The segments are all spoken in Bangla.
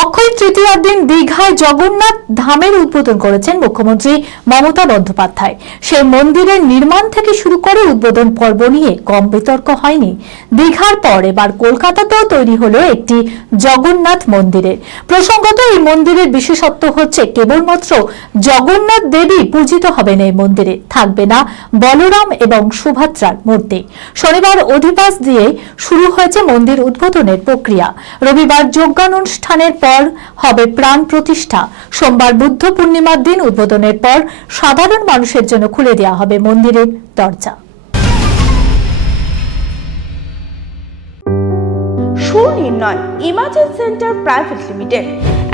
অক্ষয় তৃতীয়ার দিন দীঘায় জগন্নাথ ধামের উদ্বোধন করেছেন মুখ্যমন্ত্রী মমতা বন্দ্যোপাধ্যায়। সেই মন্দিরের নির্মাণ থেকে শুরু করে উদ্বোধন পর্ব নিয়ে কম বিতর্ক হয়নি। দীঘার পর এবার কলকাতাতেও তৈরি হলো একটি জগন্নাথ মন্দিরের। প্রসঙ্গত এই মন্দিরের বিশেষত্ব হচ্ছে কেবলমাত্র জগন্নাথ দেবী পূজিত হবেন এই মন্দিরে। থাকবে না বলরাম এবং সুভদ্রার মূর্তি। শনিবার অধিবাস দিয়ে শুরু হয়েছে মন্দির উদ্বোধনের প্রক্রিয়া। রবিবার যজ্ঞানুষ্ঠানের পর হবে প্রাণ প্রতিষ্ঠা। সোমবার বুদ্ধ পূর্ণিমার দিন উদ্বোধনের পর সাধারণ মানুষের জন্য খুলে দেওয়া হবে মন্দিরের দরজা। Sunirnoy imaging centre private limited.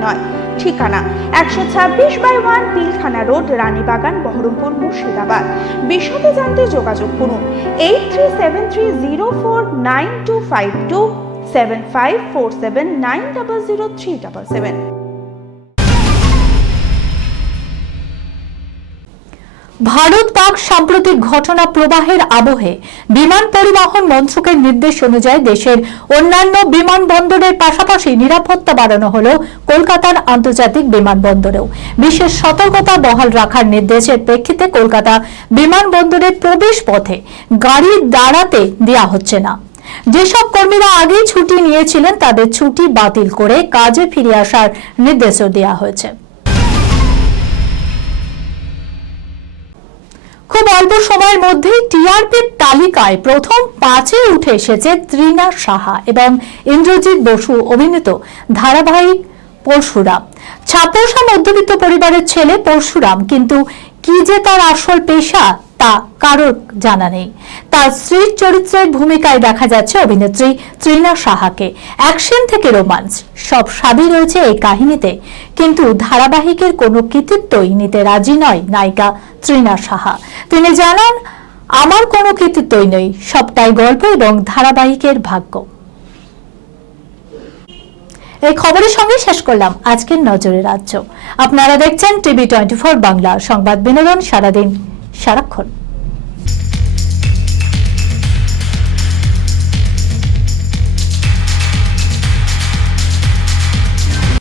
সুনির্ণয় ঠিকানা একশো ছাব্বিশ by one Pilkhana road, Ranibagan, Baharampur, Murshidabad. বিশদে জানতে যোগাযোগ করুন eight three seven three zero four nine two five two seven five four seven nine double zero three double seven. Bharat Pak সাম্প্রতিক ঘটনা প্রবাহের আবহে বিমান পরিবহন মন্ত্রকের নির্দেশ অনুযায়ী দেশের অন্যান্য বিমানবন্দরের পাশাপাশি নিরাপত্তা বাড়ানো হলো কলকাতার আন্তর্জাতিক বিমানবন্দরেও বিশেষ সতর্কতা বহাল রাখার নির্দেশের প্রেক্ষিতে কলকাতা বিমানবন্দরের প্রবেশ পথে গাড়ি দাঁড়াতে দেওয়া হচ্ছে না। যেসব কর্মীরা আগেই ছুটি নিয়েছিলেন তাদের ছুটি বাতিল করে কাজে ফিরে আসার নির্দেশও দেওয়া হয়েছে। খুব অল্প সময়ের মধ্যেই টিআরপির তালিকায় প্রথম পাঁচে উঠে এসেছে ত্রিনা সাহা এবং ইন্দ্রজিৎ বসু অভিনীত ধারাবাহিক পরশুরাম। ছাপোষা মধ্যবিত্ত পরিবারের ছেলে পরশুরাম, কিন্তু কি যে তার আসল পেশা তা কারোর জানা নেই। তার স্ত্রীর চরিত্রের ভূমিকায় দেখা যাচ্ছে অভিনেত্রী ত্রিনা সাহাকে। অ্যাকশন থেকে রোমান্স সব স্বাদই রয়েছে এই কাহিনীতে। কিন্তু ধারাবাহিকের কোনো কৃতিত্বই নিতে রাজি নয় নায়িকা ত্রিনা সাহা। তিনি জানান, আমার কোনো কৃতিত্বই নেই, সবটাই গল্প এবং ধারাবাহিকের ভাগ্য। এই খবরের সঙ্গে শেষ করলাম আজকের নজরে রাজ্য। আপনারা দেখছেন টিভি টোয়েন্টি ফোর বাংলা সংবাদ বিনোদন সারাদিন। সারাক্ষণ।